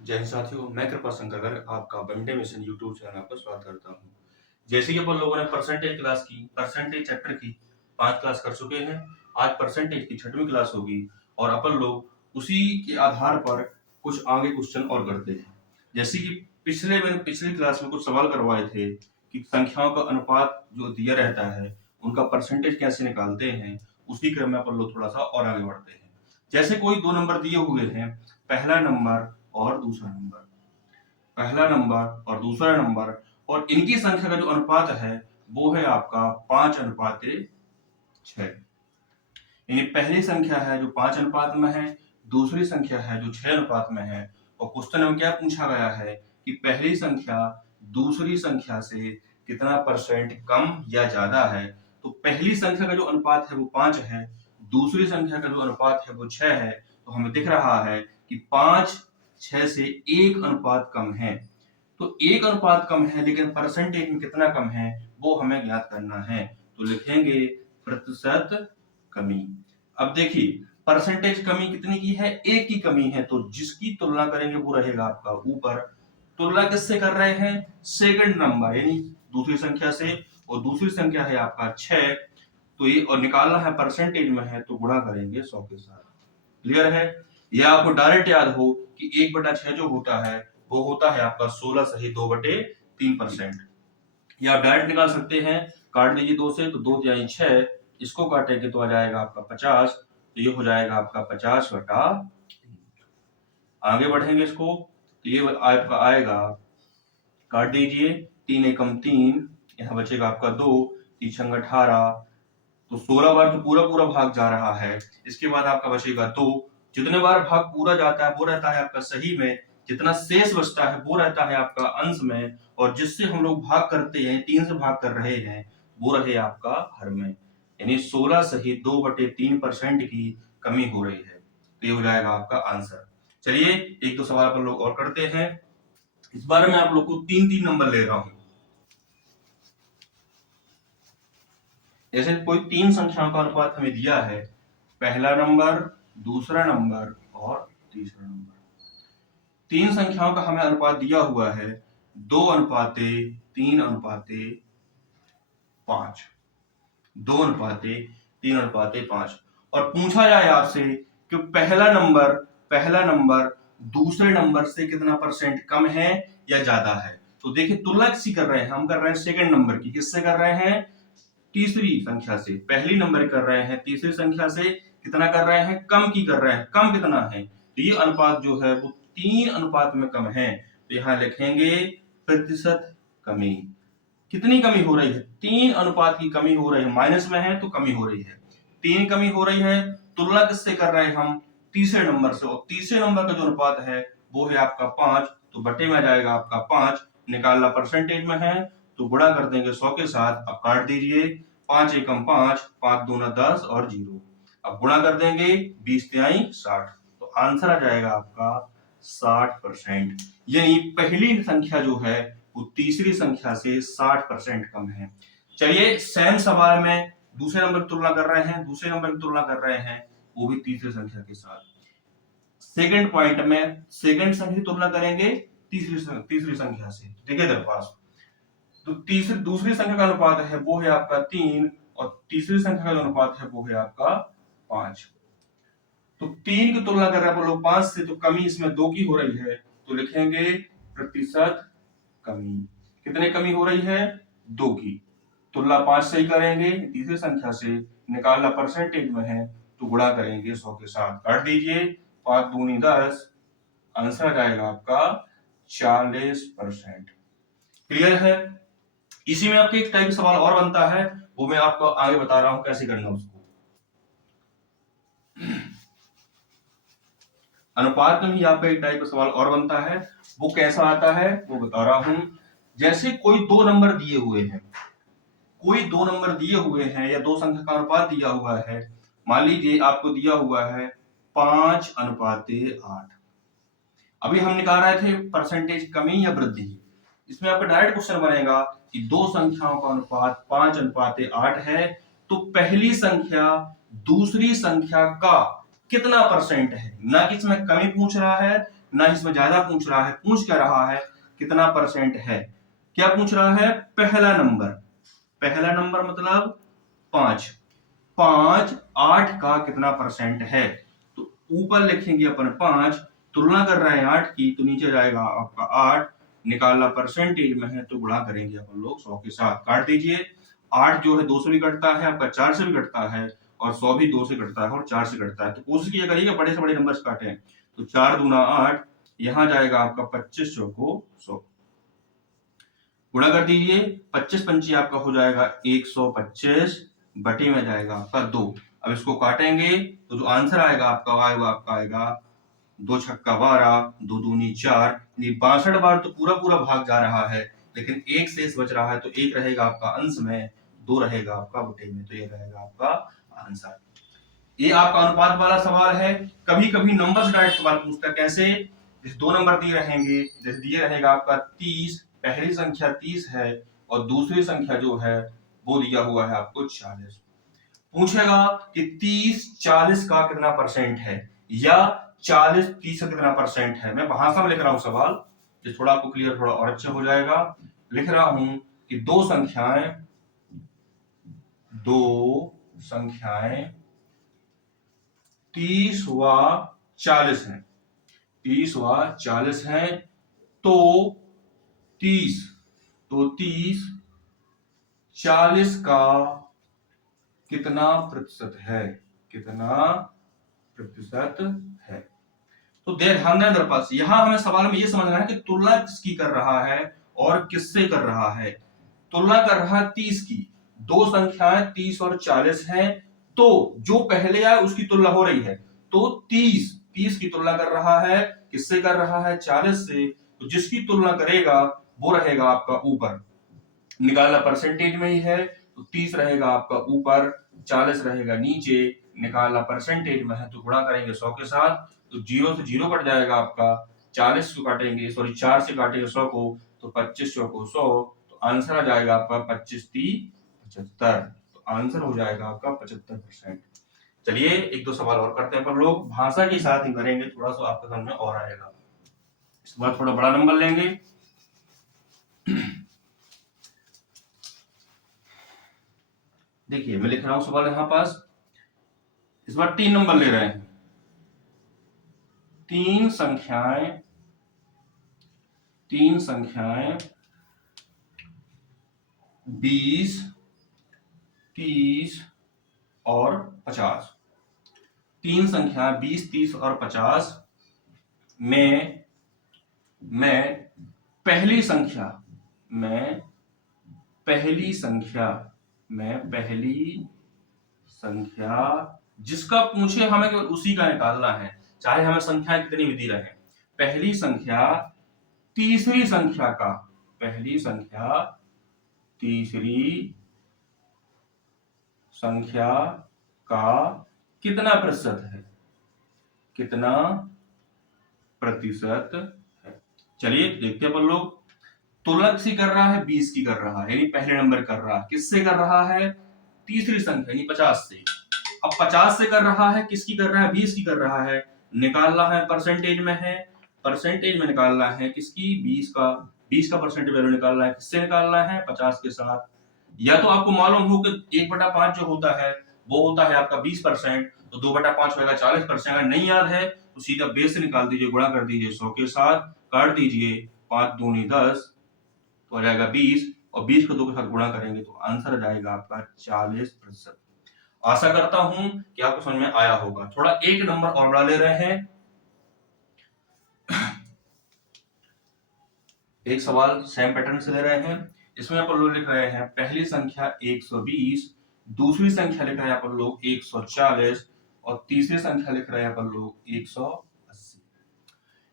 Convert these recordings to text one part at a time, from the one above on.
जय हिंद साथियों, मैं कृपा शंकर आपका वनडे मिशन यूट्यूब चैनल में आपका स्वागत करता हूँ। जैसे कि अपन लोगों ने परसेंटेज क्लास की, परसेंटेज चैप्टर की 5 क्लास कर चुके हैं। आज परसेंटेज की 6वीं क्लास होगी और अपन लोग उसी के आधार पर कुछ आगे क्वेश्चन और करते हैं। जैसे कि मैंने पिछली क्लास में कुछ सवाल करवाए थे कि संख्याओं का अनुपात जो दिया रहता है उनका परसेंटेज कैसे निकालते हैं। उसी क्रम में अपन लोग थोड़ा सा और आगे बढ़ते हैं। जैसे कोई दो नंबर दिए हुए हैं, पहला नंबर और दूसरा नंबर, पहला नंबर और दूसरा नंबर, और इनकी संख्या का जो अनुपात है वो है आपका 5:6। यानी पहली संख्या है जो 5 अनुपात में है, दूसरी संख्या है जो 6 अनुपात में है। और क्वेश्चन में क्या पूछा गया है कि पहली संख्या दूसरी संख्या से कितना परसेंट कम या ज्यादा है। तो पहली संख्या का जो अनुपात है वो 5 है, दूसरी संख्या का जो अनुपात है वो 6 है। तो हमें दिख रहा है कि 5 6 से 1 अनुपात कम है। तो 1 अनुपात कम है, लेकिन परसेंटेज में कितना कम है वो हमें ज्ञात करना है। तो लिखेंगे प्रतिशत कमी। अब देखिए परसेंटेज कमी कितनी की है, 1 की कमी है। तो जिसकी तुलना करेंगे वो रहेगा आपका ऊपर। तुलना किससे कर रहे हैं, सेकंड नंबर यानी दूसरी संख्या से, और दूसरी संख्या है आपका 6। तो ये और निकालना है परसेंटेज में है तो गुणा करेंगे 100 के साथ। क्लियर है। यह आपको डायरेक्ट याद हो कि 1/6 जो होता है वो होता है आपका 16 सही 2/3%। या आप डायरेक्ट निकाल सकते हैं, काट दीजिए 2 से, तो 2 यानी 6, इसको काटेंगे तो आ जाएगा आपका 50। तो ये हो जाएगा आपका 50/3। आगे बढ़ेंगे इसको, तो ये आपका आएगा, काट दीजिए, 3 एकम 3, यहाँ बचेगा आपका 2, 3 छंग 18। तो 16 बार तो पूरा पूरा भाग जा रहा है। इसके बाद आपका बचेगा 2। जितने बार भाग पूरा जाता है वो रहता है आपका सही में, जितना शेष बचता है वो रहता है आपका अंश में, और जिससे हम लोग भाग करते हैं, 3 से भाग कर रहे हैं, वो रहे आपका हर में। यानी 16 सही 2/3% की कमी हो रही है। तो ये हो जाएगा आपका आंसर। चलिए एक दो सवाल पर लोग और करते हैं। इस बार मैं आप लोग को 3-3 नंबर ले रहा हूं। जैसे कोई 3 संख्याओं का अनुपात हमें दिया है, पहला नंबर, दूसरा नंबर और तीसरा नंबर। 3 संख्याओं का हमें अनुपात दिया हुआ है 2:3:5, 2:3:5। और पूछा जाए आपसे कि पहला नंबर दूसरे नंबर से कितना परसेंट कम है या ज्यादा है। तो देखिए तुलना किसी कर रहे हैं, हम कर रहे हैं सेकंड नंबर की। किससे कर रहे हैं, तीसरी संख्या से। पहली नंबर कर रहे हैं तीसरी संख्या से, कितना कर रहे हैं, कम की कर रहे हैं। कम कितना है, तो ये अनुपात जो है वो 3 अनुपात में कम है। तो यहां लिखेंगे प्रतिशत कमी। कितनी कमी हो रही है, 3 अनुपात की कमी हो रही है। माइनस में है तो कमी हो रही है, 3 कमी हो रही है। तुलना किससे कर रहे हैं हम, तीसरे नंबर से। और तीसरे नंबर का जो अनुपात है वो है आपका 5। तो बटे में आ जाएगा आपका 5। निकालना परसेंटेज में है तो गुणा कर देंगे 100 के साथ। अब काट दीजिए, 5 एकम 5, 5 दूना 10 और 0। अब गुणा कर देंगे, 20 तिहाई 60। तो आंसर आ जाएगा आपका 60%। यानी पहली संख्या जो है वो तीसरी संख्या से 60% कम है। चलिए सेम सवाल में दूसरे नंबर की तुलना कर रहे हैं, दूसरे नंबर की तुलना कर रहे हैं वो भी तीसरी संख्या के साथ। सेकंड पॉइंट में सेकंड संख्या की तुलना करेंगे तीसरी संख्या से। देखिए इधर पास, तो तीसरी दूसरी संख्या का अनुपात है वो है आपका 3, और तीसरी संख्या का जो अनुपात है वो है आपका 5। तो 3 की तुलना कर रहे हैं लोग 5 से, तो कमी इसमें 2 की हो रही है। तो लिखेंगे प्रतिशत कमी। कितने कमी हो रही है, 2 की। तुलना 5 से ही करेंगे तीसरी संख्या से, निकालना परसेंटेज में है तो गुणा करेंगे 100 के साथ। काट दीजिए, 5 दूनी 10, आंसर आ जाएगा आपका 40%। क्लियर है। इसी में आपके एक टाइप सवाल और बनता है, वो मैं आपको आगे बता रहा हूं कैसे करना उसको। अनुपात में भी आपका एक टाइप का सवाल और बनता है, वो कैसा आता है वो बता रहा हूं। जैसे कोई 2 नंबर दिए हुए हैं, कोई 2 नंबर दिए हुए हैं या 2 संख्या का अनुपात दिया हुआ है। मान लीजिए आपको दिया हुआ है 5:8। अभी हम निकाल रहे थे परसेंटेज कमी या वृद्धि। इसमें आपका डायरेक्ट क्वेश्चन बनेगा कि 2 संख्याओं का अनुपात 5:8 है, तो पहली संख्या दूसरी संख्या का कितना परसेंट है। ना कि इसमें कमी पूछ रहा है, ना इसमें ज्यादा पूछ रहा है। पूछ क्या रहा है, कितना परसेंट है। क्या पूछ रहा है, पहला नंबर। पहला नंबर मतलब 5। 5 8 का कितना परसेंट है, तो ऊपर लिखेंगे अपन 5, तुलना कर रहे हैं 8 की, तो नीचे जाएगा आपका 8, निकालना परसेंटेज में है तो गुणा करेंगे अपन लोग 100 के साथ। काट दीजिए। 8 जो है 2 से भी कटता है, आपका 4 से भी कटता है, और 100 भी 2 से कटता है और 4 से कटता है। तो कोशिश किया करिएगा बड़े से बड़े नंबर काटें। तो 4 दूना 8, यहां जाएगा आपका 25 चौको 100। गुणा कर दीजिए, 25 पंची आपका हो जाएगा 125, बटे में जाएगा आपका 2। अब इसको काटेंगे तो जो आंसर आएगा आपका आएगा 2 छक्का 12, 2 दूनी 4, 62 बार तो पूरा पूरा भाग जा रहा है, लेकिन एक शेष बच रहा है, तो एक रहेगा आपका अंश में, 2 रहेगा आपका बटे में, तो ये रहेगा आपका आंसर। ये आपका अनुपात वाला सवाल है। कभी कभी नंबर से डायरेक्ट सवाल पूछता है। कैसे, जैसे 2 नंबर दिए रहेंगे, जैसे दिए रहेगा आपका 30, पहली संख्या 30 है और दूसरी संख्या जो है वो दिया हुआ है आपको 40। पूछेगा कि 30 40 का कितना परसेंट है, या 40 30 का कितना परसेंट है। मैं भाषा में लिख रहा हूं सवाल, जो थोड़ा आपको क्लियर थोड़ा और अच्छा हो जाएगा। लिख रहा हूं कि दो संख्याएं 30 व 40 है, 30 व 40 है, तो 30 40 का कितना प्रतिशत है, कितना प्रतिशत है। तो ध्यान दें पास, यहां हमें सवाल में यह समझना है कि तुलना किसकी कर रहा है और किससे कर रहा है। तुलना कर रहा है 30 की, दो संख्याएं 30 और 40 हैं, तो जो पहले आए उसकी तुलना हो रही है, तो 30 की तुलना कर रहा है, किससे कर रहा है, 40 से। तो जिसकी तुलना करेगा वो रहेगा आपका ऊपर, निकालना परसेंटेज में ही है, तो 30 रहेगा आपका ऊपर, 40 रहेगा नीचे, निकालना परसेंटेज में है तो गुणा करेंगे 100 के साथ, तो 0 से 0 कट जाएगा आपका, 40 को काटेंगे, सॉरी 4 से काटेंगे 100 को, तो 25 को 100, तो आंसर आ जाएगा आपका 25 30 75, तो आंसर हो जाएगा आपका 75%। चलिए एक दो सवाल और करते हैं, पर लोग भाषा के साथ ही करेंगे, थोड़ा सा आपके समझ में और आएगा। इस बार थोड़ा बड़ा नंबर लेंगे। देखिए मैं लिख रहा हूं सवाल यहां पास, इस बार 3 नंबर ले रहे हैं। तीन संख्याएं 20 30 और 50। तीन संख्या 20 30 और 50 में मैं पहली संख्या जिसका पूछे हमें केवल उसी का निकालना है, चाहे हमें संख्याएं कितनी भी दी रहे। पहली संख्या तीसरी संख्या का कितना प्रतिशत है। चलिए देखते हैं अपन लोग। तुलना किसी कर रहा है, 20 की कर रहा है, यानी पहले नंबर कर रहा है। किससे कर रहा है, तीसरी संख्या यानी 50 से। अब 50 से कर रहा है, किसकी कर रहा है, 20 की कर रहा है। निकालना है परसेंटेज में है, परसेंटेज में निकालना है किसकी, 20 का परसेंटेज वैल्यू निकालना है। किससे निकालना है, 50 के साथ। या तो आपको मालूम हो कि 1/5 जो होता है वो होता है आपका 20%, तो 2/5 होगा 40%। अगर नहीं याद है तो सीधा बेस से निकाल दीजिए, गुणा कर दीजिए 100 के साथ, काट दीजिए, 5 दूनी 10, तो आ जाएगा 20, और 20 को 2 के साथ गुणा करेंगे तो आंसर आ जाएगा आपका 40%। आशा करता हूं कि आपको समझ में आया होगा। थोड़ा एक नंबर और बढ़ा ले रहे हैं। एक सवाल सेम पैटर्न से ले रहे हैं। इसमें अपन लोग लिख रहे हैं पहली संख्या 120, दूसरी संख्या लिख रहे हैं अपन लोग 140, और तीसरी संख्या लिख रहे हैं अपन लोग 180।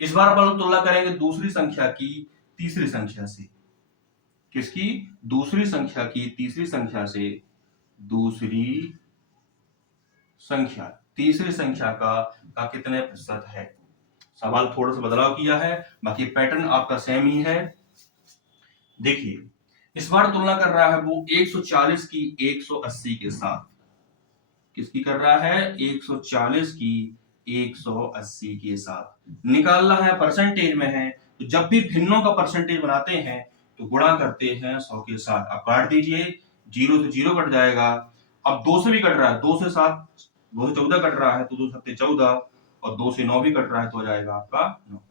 इस बार अपन लोग तुलना करेंगे दूसरी संख्या की तीसरी संख्या से। किसकी, दूसरी संख्या की तीसरी संख्या से। दूसरी संख्या तीसरी संख्या का कितने प्रतिशत है। सवाल थोड़ा सा बदलाव किया है, बाकी पैटर्न आपका सेम ही है। देखिए इस बार तुलना कर रहा है वो 140 की 180 के साथ। किसकी कर रहा है, 140 की 180 के साथ। निकालना है परसेंटेज में है, तो जब भी भिन्नों का परसेंटेज बनाते हैं तो गुणा करते हैं 100 के साथ। अब काट दीजिए, 0 से 0 कट जाएगा। अब 2 से भी कट रहा है, 2 से 7, 2 से 14 कट रहा है तो 2 7 14, और 2 से 9 भी कट रहा है तो हो जाएगा आपका 9।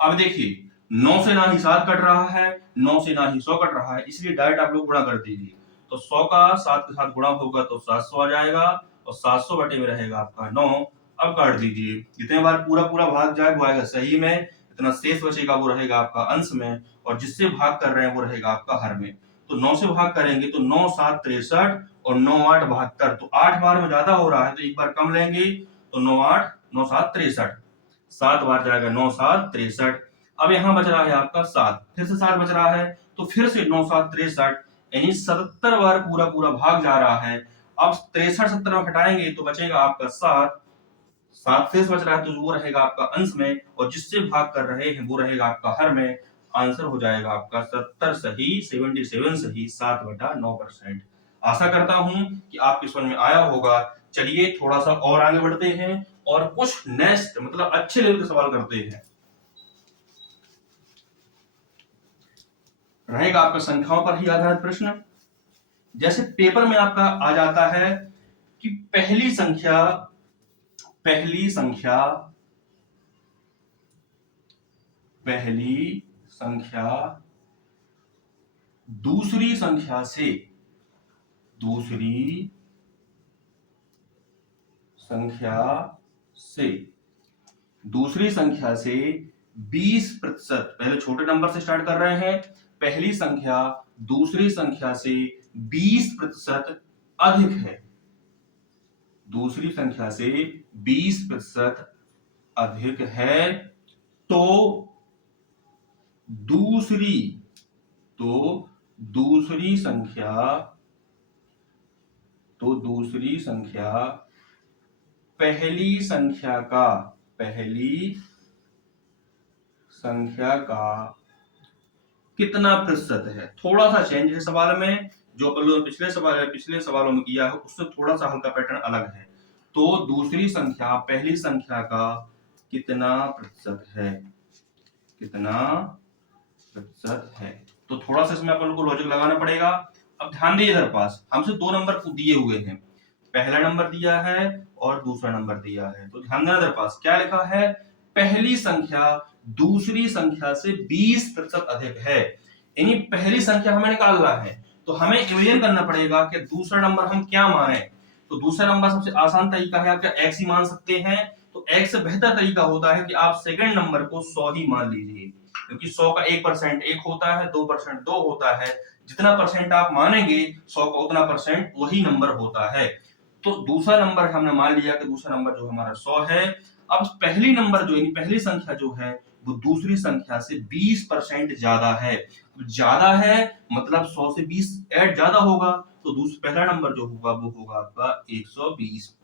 अब देखिए 9 से ना ही 7 कट रहा है, 9 से ना ही 100 कट रहा है, इसलिए डायरेक्ट आप लोग गुणा कर दीजिए। तो 100 का 7 के साथ गुणा होगा तो 700 आ जाएगा, और 700 बटे में रहेगा आपका 9। अब काट दीजिए, जितने बार पूरा पूरा भाग जाए वो आएगा सही में, इतना शेष बचेगा वो रहेगा आपका अंश में, और जिससे भाग कर रहे हैं वो रहेगा आपका हर में। तो 9 से भाग करेंगे तो 9 7 63 और 9 8 72, तो 8 बार में ज्यादा हो रहा है तो एक बार कम लेंगे, तो 9 8 9 7 63, 7 बार जाएगा 9 7 63। अब यहाँ बच रहा है आपका 7, फिर से 7 बच रहा है, तो फिर से 9 7 63, यानी 77 बार पूरा पूरा भाग जा रहा है। अब 63 70 में घटाएंगे तो बचेगा आपका 7, 7 शेष बच रहा है तो वो रहेगा आपका अंश में, और जिससे भाग कर रहे हैं वो रहेगा आपका हर में। आंसर हो जाएगा आपका 70 सही, 77 सही, 7/9%। आशा करता हूं कि आपके समझ में आया होगा। चलिए थोड़ा सा और आगे बढ़ते हैं और कुछ नेक्स्ट मतलब अच्छे लेवल के सवाल करते हैं। रहेगा आपका संख्याओं पर ही आधारित प्रश्न। जैसे पेपर में आपका आ जाता है कि पहली संख्या पहली संख्या दूसरी संख्या से 20%, पहले छोटे नंबर से स्टार्ट कर रहे हैं, पहली संख्या दूसरी संख्या से 20% अधिक है, दूसरी संख्या से 20% अधिक है, तो दूसरी संख्या पहली संख्या का कितना प्रतिशत है। थोड़ा सा चेंज है सवाल में, जो अपन लोग पिछले सवालों में किया है उससे थोड़ा सा हल्का पैटर्न अलग है। तो दूसरी संख्या पहली संख्या का कितना प्रतिशत है, तो थोड़ा सा इसमें अपन लोग को लॉजिक लगाना पड़ेगा। अब ध्यान दीजिए, इधर पास हमसे 2 नंबर दिए हुए हैं, पहला नंबर दिया है और दूसरा नंबर दिया है, तो ध्यान देना, इधर पास क्या लिखा है, पहली संख्या दूसरी संख्या से 20% अधिक है, यानी पहली संख्या हमें निकालना है, तो हमें इमेजिन करना पड़ेगा कि दूसरा नंबर हम क्या माने। तो दूसरा नंबर सबसे आसान तरीका है, आप क्या x ही मान सकते हैं, तो x से बेहतर तरीका होता है कि आप सेकंड नंबर को 100 ही मान लीजिए, क्योंकि 100 का 1% 1 होता है, 2% 2 होता है, जितना परसेंट आप मानेंगे 100 का उतना परसेंट वही नंबर होता है। तो दूसरा नंबर हमने मान लिया कि दूसरा नंबर जो हमारा 100 है। अब पहली नंबर जो पहली संख्या जो है वो दूसरी संख्या से 20% ज्यादा है, ज्यादा है मतलब 100 से 20 ऐड ज्यादा होगा, तो पहला नंबर जो होगा वो होगा आपका 120।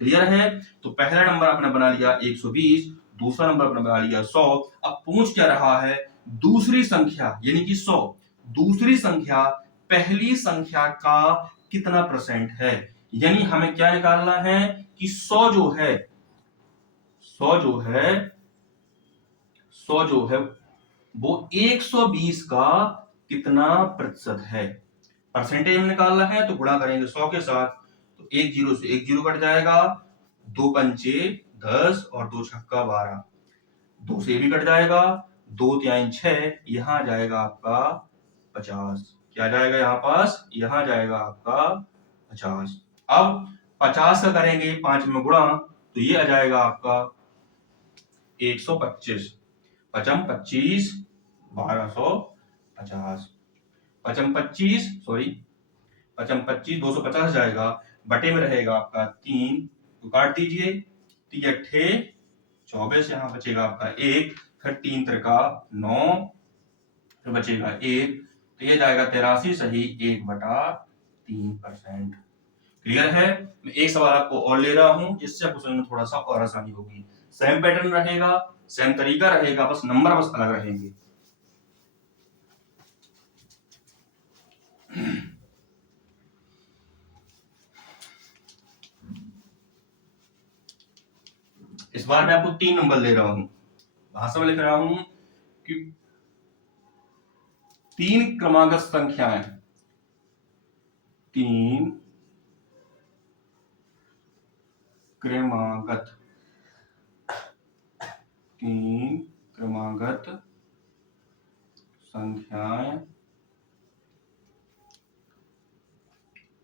क्लियर है, तो पहला नंबर आपने बना लिया 120, दूसरा नंबर आपने बना लिया 100। अब पूछ क्या रहा है, दूसरी संख्या यानी कि 100, दूसरी संख्या पहली संख्या का कितना परसेंट है, यानी हमें क्या निकालना है कि 100 जो है 100 जो है वो 120 का कितना प्रतिशत है। परसेंटेज में निकालना है तो गुणा करेंगे 100 के साथ, तो 1 0 से 1 0 कट जाएगा, 2 पंचे 10 और 2 छक्का 12, 2 से भी कट जाएगा, 2 3 6, यहां जाएगा आपका 50। क्या जाएगा यहाँ पास, यहां जाएगा आपका 50। अब 50 का करेंगे 5 में गुणा, तो ये आ जाएगा आपका 125, 5 25 1250, 5 25 सॉरी 5 25 250 जाएगा, बटे में रहेगा आपका 3, तो काट दीजिए, 3 अट्ठे 24, यहाँ बचेगा आपका 1, फिर 3 त्रिका 9, फिर बचेगा 1, तो ये जाएगा 83 सही, 1/3%। क्लियर है। मैं एक सवाल आपको और ले रहा हूं जिससे आपको समझने में थोड़ा सा और आसानी होगी। सेम पैटर्न रहेगा, सेम तरीका रहेगा, बस नंबर बस अलग रहेंगे। इस बार मैं आपको 3 नंबर ले रहा हूं, भाषा में लिख रहा हूं कि 3 क्रमागत संख्याएं, 3 क्रमागत 3 क्रमागत संख्याएं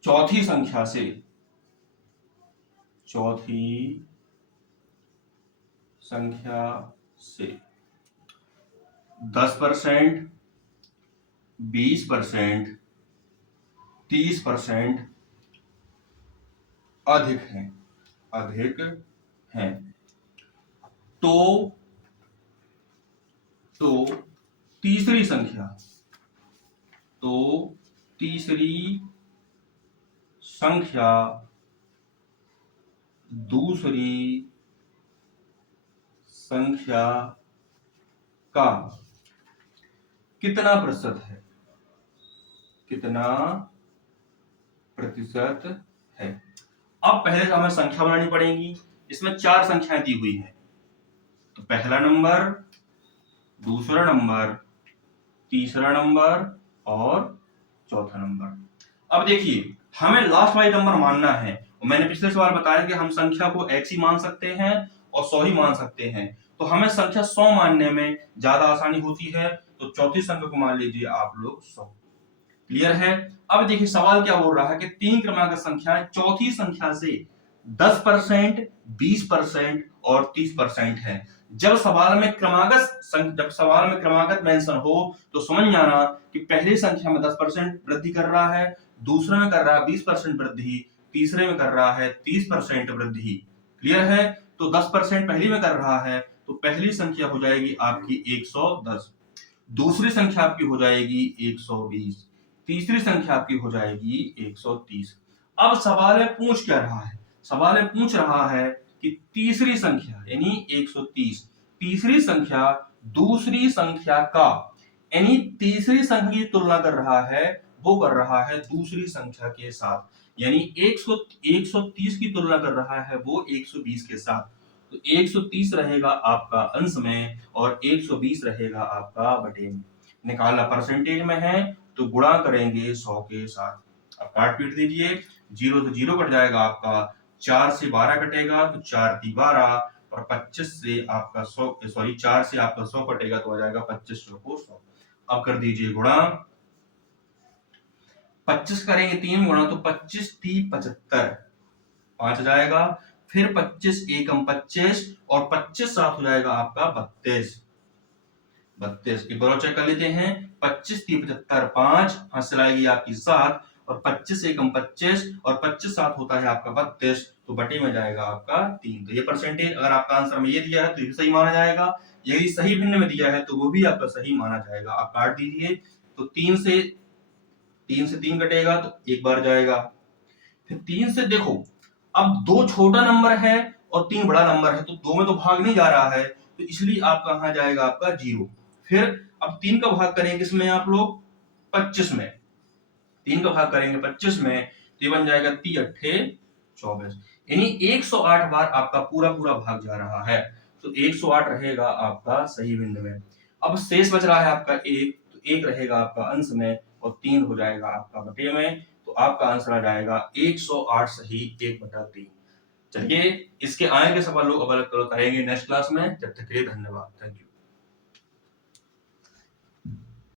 चौथी संख्या से 10%, 20%, 30% अधिक हैं। तो तीसरी संख्या दूसरी संख्या का कितना प्रतिशत है। अब पहले हमें संख्या बनानी पड़ेगी। इसमें 4 संख्याएं दी हुई हैं, तो पहला नंबर, दूसरा नंबर, तीसरा नंबर और चौथा नंबर। अब देखिए, हमें लास्ट वाला नंबर मानना है। मैंने पिछले सवाल बताया कि हम संख्या को x ही मान सकते हैं और 100 ही मान सकते हैं, तो हमें संख्या 100 मानने में ज्यादा आसानी होती है। तो चौथी संख्या को मान लीजिए आप लोग 100। क्लियर है। अब देखिए सवाल क्या बोल रहा है कि 3 क्रमागत संख्याएं चौथी संख्या से 10%, 20% और 30% है। जब सवाल में क्रमागत मेंशन हो तो समझ जाना कि पहली संख्या में 10% वृद्धि कर रहा है, दूसरे में कर रहा है 20% वृद्धि, तीसरे में कर रहा है 30% वृद्धि। क्लियर है। तो 10% पहली में कर रहा है, तो पहली संख्या हो जाएगी आपकी 110, दूसरी संख्या आपकी हो जाएगी 120, तीसरी संख्या आपकी हो जाएगी 130। अब सवाल में पूछ क्या रहा है? सवाल में पूछ रहा है कि तीसरी संख्या यानी 130, तीसरी संख्या दूसरी संख्या का, यानी तीसरी संख्या की तुलना कर रहा है, वो कर रहा है दूसरी संख्या के साथ, यानी 130 की तुलना कर रहा है वो 120 के साथ। तो 130 रहेगा आपका अंश में और 120 रहेगा आपका बटे में। निकालना परसेंटेज में है तो गुणा करेंगे 100 के साथ। अब काट पीट दीजिए, 0 से 0 कट जाएगा आपका, 4 से 12 कटेगा तो 4 × 12 और 25 से आपका 100, सॉरी 4 से आपका 100 कटेगा तो आ जाएगा 25 को 100। अब कर दीजिए गुणा, 25 करेंगे 3 गुणा तो 25 × 75, 5 जाएगा, फिर 25 एकम 25 और 25 साथ हो जाएगा आपका 32। एक बार चेक कर लेते हैं, 25 × 75 5, हासिल आएगी आपकी 7 और 25 एकम 25 और 25 साथ होता है आपका 32, तो बटे में जाएगा आपका 3। तो ये परसेंटेज अगर आपका आंसर में ये दिया है तो ये सही माना जाएगा, यदि सही भिन्न में दिया है तो वो भी आपका सही माना जाएगा। आप काट दीजिए, तो 3 से 3 कटेगा तो एक बार जाएगा, फिर 3 से देखो अब 2 छोटा नंबर है और 3 बड़ा नंबर है, तो 2 में तो भाग नहीं जा रहा है, तो इसलिए आपका कहां जाएगा आपका 0। फिर अब 3 का भाग करेंगे किसमें आप लोग, 25 में, 3 का भाग करेंगे 25 में तो ये बन जाएगा 3 × 8 = 24, यानी 108 बार आपका पूरा भाग जा रहा है, तो 108 रहेगा आपका सही भिन्न में। अब शेष बच रहा है आपका 1, तो 1 रहेगा आपका अंश में और 3 हो जाएगा आपका बटे में, तो आपका आंसर आ जाएगा 108 सही 1/3। चलिए इसके आगे के सवाल लोग अब करेंगे नेक्स्ट क्लास में। जब तक के लिए धन्यवाद, थैंक यू।